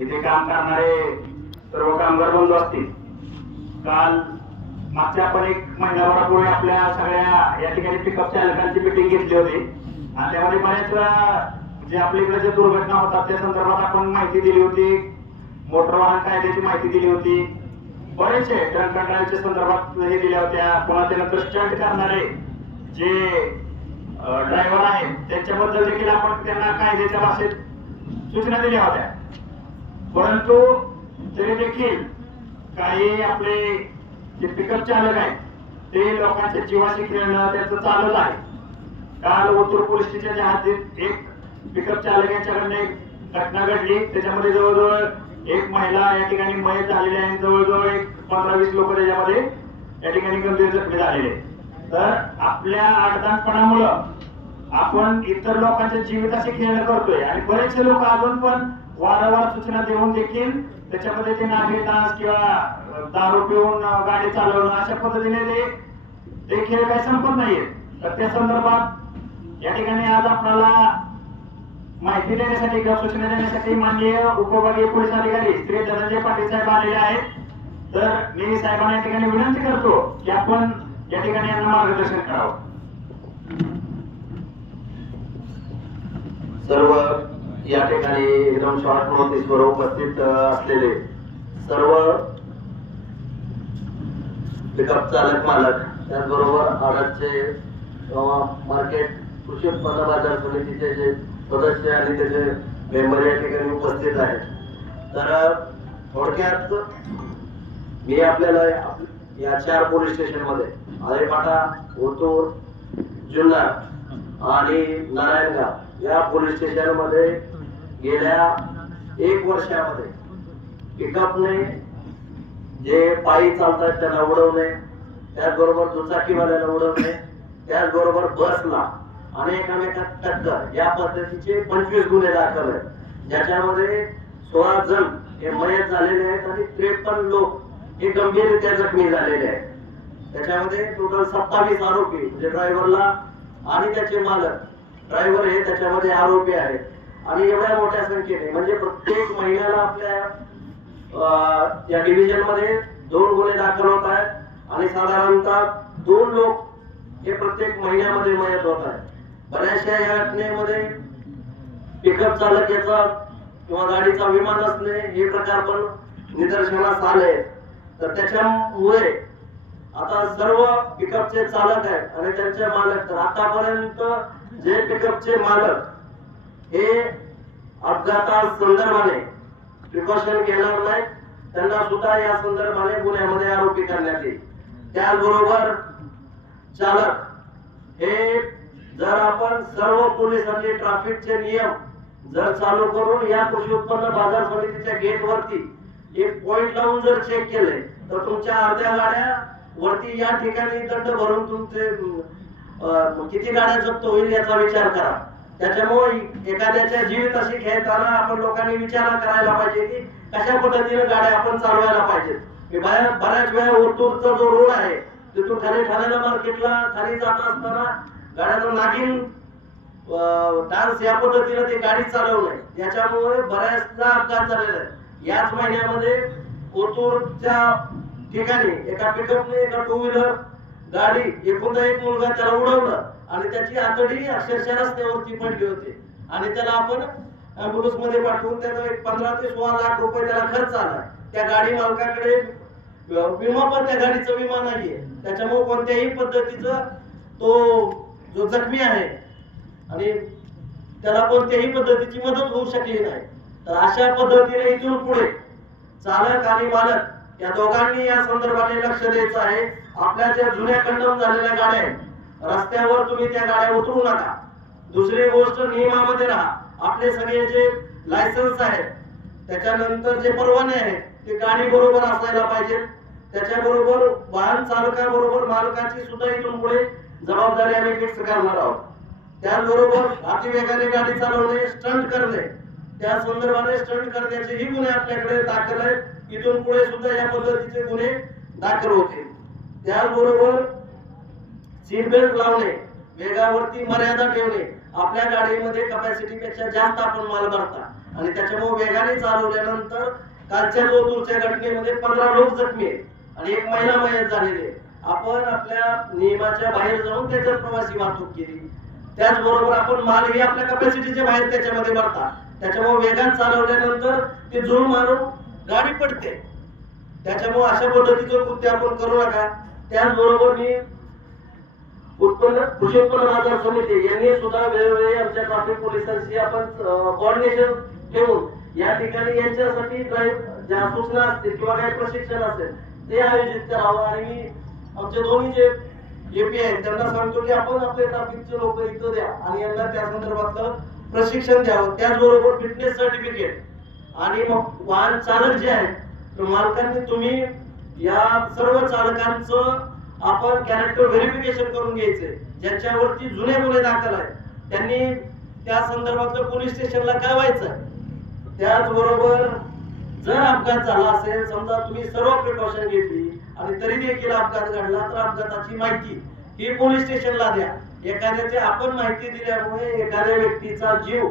इथे काम करणारे सर्व कामगार बंधू असतील, काल मागच्या आपण एक महिनाभरापूर्वी आपल्या सगळ्या या ठिकाणी पिकअप चालकांची मीटिंग घेतली होती आणि त्यामध्ये बऱ्याच वेळा जे आपल्याकडे जे दुर्घटना होतात त्या संदर्भात आपण माहिती दिली होती, मोटर वाहन कायद्याची माहिती दिली होती, बरेचसे ड्रंक अँड ड्राईव्हच्या संदर्भात हे दिल्या होत्या. पुन्हा त्यानंतर स्टंट करणारे जे ड्रायव्हर आहेत त्यांच्याबद्दल देखील आपण त्यांना कायद्याच्या भाषेत सूचना दिल्या होत्या. परंतु तरी देखील काही आपले जे पिकअप चालक आहेत ते लोकांच्या जीवाशी खेळणं त्यांचं चालत आहे. काल ओतूर पोलीस स्टेशनच्या हद्दीत एक पिकअप चालक यांच्याकडनं एक घटना घडली. त्याच्यामध्ये जवळजवळ एक महिला या ठिकाणी मयत झालेली आहे, जवळजवळ एक 15-20 लोक त्याच्यामध्ये या ठिकाणी गंभीर जखमी झालेले. तर आपल्या अडदानपणामुळं आपण इतर लोकांच्या जीविताशी खेळणं करतोय आणि बरेचसे लोक अजून पण वारंवार सूचना देऊन देखील त्याच्यामध्ये ते नागरिक डान्स किंवा दारू पिऊन गाडी चालवणं अशा पद्धतीने ते खेळ काही संपत नाहीये. तर त्या संदर्भात या ठिकाणी आज आपल्याला माहिती देण्यासाठी किंवा सूचना देण्यासाठी माननीय उपविभागीय पोलीस अधिकारी श्री धनंजय पाटील साहेब आलेले आहेत. तर मी साहेबांना या ठिकाणी विनंती करतो की आपण या ठिकाणी यांना मार्गदर्शन करावं. सर्व या ठिकाणी एकदम शॉर्ट नोटीसवर उपस्थित असलेले सर्व पिकअप चालक मालक, त्याचबरोबर आडतचे मार्केट कृषी उत्पन्न बाजार समितीचे जे सदस्य आणि त्याचे मेंबर या ठिकाणी उपस्थित आहेत. तर थोडक्यात मी आपल्याला या 4 पोलीस स्टेशन मध्ये आळेपाटा, ओतूर, जुन्नर आणि नारायणगाव या पोलीस स्टेशन मध्ये गेल्या 1 वर्षामध्ये पिकअपने जे पायी चालतात त्यांना उडवणे, त्याचबरोबर दुचाकीवाल्याला उडवणे, त्याचबरोबर बसला अनेकामेकात टक्कर या पद्धतीचे 25 गुन्हे दाखल आहेत, ज्याच्यामध्ये 16 जण हे मयत झालेले आहेत आणि 53 लोक हे गंभीररित्या जखमी झालेले आहेत. त्याच्यामध्ये टोटल 27 आरोपी म्हणजे ड्रायव्हरला आणि त्याचे मालक, ड्रायव्हर हे त्याच्यामध्ये आरोपी आहेत आणि एवढ्या मोठ्या संख्येने म्हणजे प्रत्येक महिन्याला आपल्या या डिव्हिजन मध्ये 2 गुन्हे दाखल होत आहेत आणि साधारणतः 2 लोक हे प्रत्येक महिन्यामध्ये मयत होत आहेत. बऱ्याचशा या घटनेमध्ये पिकअप चालक याचा किंवा गाडीचा विमा नसणे हे प्रकार पण निदर्शनास आले. तर त्याच्यामुळे आता सर्व पिकअपचे चालक आहेत आणि त्यांचे मालक, तर आतापर्यंत जे पिकअपचे मालक हे अपघाता संदर्भाने प्रिकॉशन घेणार नाहीत त्यांना सुद्धा या संदर्भाने गुन्ह्यामध्ये आरोपी करण्यात येईल. त्याचबरोबर चालक हे जर आपण सर्व पोलिसांनी ट्रॅफिकचे नियम जर चालू करून या कृषी उत्पन्न बाजार समितीच्या गेट वरती एक पॉइंट लावून जर चेक केले तर तुमच्या अर्ध्या गाड्या वरती या ठिकाणी दंड भरून तुमचे किती गाड्या जप्त होईल याचा विचार करा. त्याच्यामुळे एखाद्याच्या जीविताशी खेळताना आपण लोकांनी विचार करायला पाहिजे की कशा पद्धतीने गाड्या आपण चालवायला पाहिजेत. बऱ्याच वेळा ओतूरचा जो रोड आहे तिथून खाली ठाण्याला मार्केटला खाली जात असताना गाड्याचा नागिन डान्स या पद्धतीने ती गाडी चालवणे याच्यामुळे बऱ्याचदा अपघात झालेला आहे. याच महिन्यामध्ये ओतूरच्या ठिकाणी एका पिकअपने एका 2 व्हीलर गाडी एकूणदा एक मुलगा त्याला उडवलं आणि त्याची आतडी अक्षरशः रस्त्यावरती पडली होती आणि त्याला आपण अँब्युलन्स मध्ये पाठवून त्याचा 15 ते 16 लाख रुपये त्याला खर्च आला. त्या गाडी मालकाकडे विमा पण त्या गाडीचा विमा नाहीये, त्याच्यामुळे कोणत्याही पद्धतीचा तो जो जखमी आहे आणि त्याला कोणत्याही पद्धतीची मदत होऊ शकली नाही. तर अशा पद्धतीने इथून पुढे चालक आणि मालक या दोघांनी या संदर्भाने लक्ष द्यायचं आहे. आपल्या ज्या जुन्या कंडम झालेल्या गाड्या आहेत रस्त्यावर तुम्ही त्या गाड्या उतरू नका. दुसरी गोष्ट नियमामध्ये राहा. आपले सगळे जे लायसन्स आहेत त्याच्यानंतर जे परवाने आहेत ते गाडी बरोबर असायला पाहिजे. त्याच्याबरोबर वाहन चालकाबरोबर मालकाची सुद्धा इथून पुढे जबाबदारी आम्ही फिक्स करणार आहोत. त्याचबरोबर अतिवेगाने गाडी चालवणे, स्टंट करणे, त्या संदर्भाने स्टंट करण्याचे ही गुन्हे आपल्याकडे दाखल आहेत. इथून पुढे सुद्धा या पद्धतीचे गुन्हे दाखल होतील. त्याचबरोबर सीट बेल्ट लावणे, वेगावरती मर्यादा ठेवणे, आपल्या गाडीमध्ये कॅपॅसिटी पेक्षा जास्त आपण माल भरता आणि त्याच्यामुळे वेगाने चालवल्यानंतर कालच्या जोतूरच्या घटनेमध्ये 15 लोक जखमी आहेत आणि 1 महिला मयत झालेली आहे. आपण आपल्या नियमाच्या बाहेर जाऊन त्याच्यात प्रवासी वाहतूक केली. त्याचबरोबर आपण मालही आपल्या कॅपॅसिटीच्या बाहेर त्याच्यामध्ये भरता. त्याच्यामुळे वेगात चालवल्यानंतर ते जुळ मारून गाडी पडते. त्याच्यामुळे अशा पद्धतीचं कृत्य आपण करू नका. त्याचबरोबर मी कृषी उत्पन्न बाजार समिती यांनी सुद्धा वेळोवेळी आमच्या ट्रॅफिक पोलिसांशी आपण कोऑर्डिनेशन ठेवून या ठिकाणी यांच्यासाठी ज्या सूचना असतील किंवा काही प्रशिक्षण असेल ते आयोजित करावं. आणि मी आमचे दोन्ही जे एपी आहेत त्यांना सांगतो की आपण आपले ट्रॅफिकचे लोक इथं द्या आणि यांना त्या संदर्भातलं प्रशिक्षण द्यावं. त्याचबरोबर फिटनेस सर्टिफिकेट आणि मग वाहन चालक जे आहेत तर मालकांनी तुम्ही या सर्व चालकांचं आपण कॅरेक्टर व्हेरिफिकेशन करून घ्यायचंय. ज्यांच्यावरती जुने गुन्हे दाखल आहेत त्यांनी त्या संदर्भातलं पोलीस स्टेशनला कळवायचं. त्याचबरोबर जर अपघात झाला असेल, समजा तुम्ही सर्व प्रिकॉशन घेतली आणि तरी देखील अपघात घडला तर अपघाताची माहिती ही पोलीस स्टेशनला द्या. एखाद्याची आपण माहिती दिल्यामुळे एखाद्या व्यक्तीचा जीव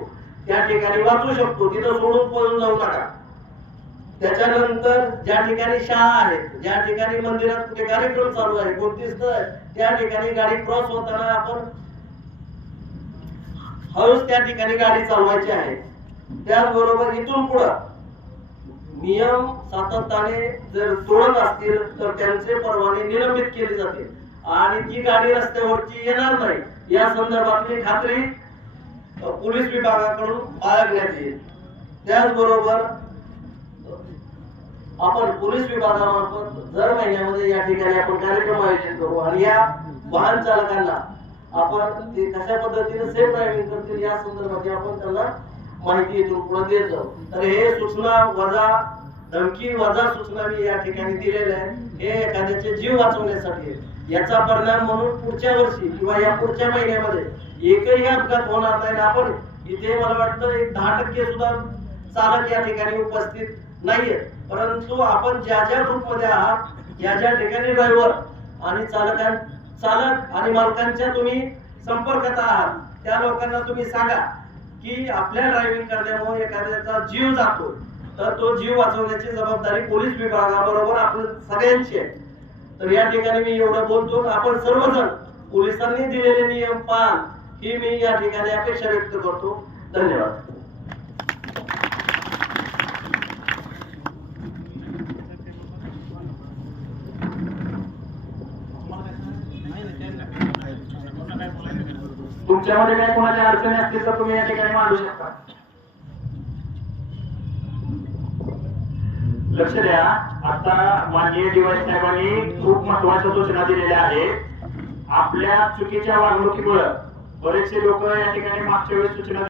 त्या ठिकाणी वाचू शकतो. तिथं सोडून पळून जाऊ नका. त्याच्यानंतर ज्या ठिकाणी शाळा आहेत, ज्या ठिकाणी मंदिरात कुठे कार्यक्रम चालू आहे, कोणती स्थळ त्या ठिकाणी गाडी क्रॉस होताना आपण हळूच त्या ठिकाणी गाडी चालवायची आहे. त्याचबरोबर इथून पुढं नियम सातत्याने जर तोडत असतील तर त्यांचे परवाने निलंबित केले जातील आणि ती गाडी रस्त्यावरची येणार नाही या संदर्भातली खात्री पोलीस विभागाकडून बाळगण्यात येईल. त्याचबरोबर आपण पोलीस विभागामार्फत दर महिन्यामध्ये या ठिकाणी आपण कार्यक्रम आयोजित करू आणि या वाहन चालकांना आपण ते कशा पद्धतीने सेफ ड्रायव्हिंग करतील या संदर्भात आपण त्यांना माहिती इथून पुढे देत जाऊ. तर हे सूचना वजा धमकी वजा सूचना मी या ठिकाणी दिलेल्या आहेत. हे एखाद्याचे जीव वाचवण्यासाठी आहे. याचा परिणाम म्हणून पुढच्या वर्षी किंवा या पुढच्या महिन्यामध्ये एकही अपघात होणार नाही. आपण इथे मला वाटतं एक 10% सुद्धा चालक या ठिकाणी उपस्थित नाहीये. परंतु आपण ज्या ज्या ग्रुपमध्ये आहात, ज्या ठिकाणी ड्रायव्हर आणि चालक आणि मालकांच्या तुम्ही संपर्कात आहात त्या लोकांना तुम्ही सांगा की आपल्या ड्रायव्हिंग करण्यामुळे एखाद्याचा जीव जातो तर तो जीव वाचवण्याची जबाबदारी पोलीस विभागाबरोबर आपण सगळ्यांची आहे. तर या ठिकाणी मी एवढं बोलतो. आपण सर्वजण पोलिसांनी दिलेले नियम पाळाल ही मी या ठिकाणी अपेक्षा व्यक्त करतो. धन्यवाद. तुमच्यामध्ये काही कोणाच्या अडचणी असतील तर तुम्ही या ठिकाणी मांडू शकता. लक्ष द्या, आता माननीय डीवाय साहेबांनी खूप महत्वाच्या सूचना दिलेल्या आहेत. आपल्या चुकीच्या वागणुकीमुळे बरेचसे लोक या ठिकाणी मागच्या वेळेस सूचना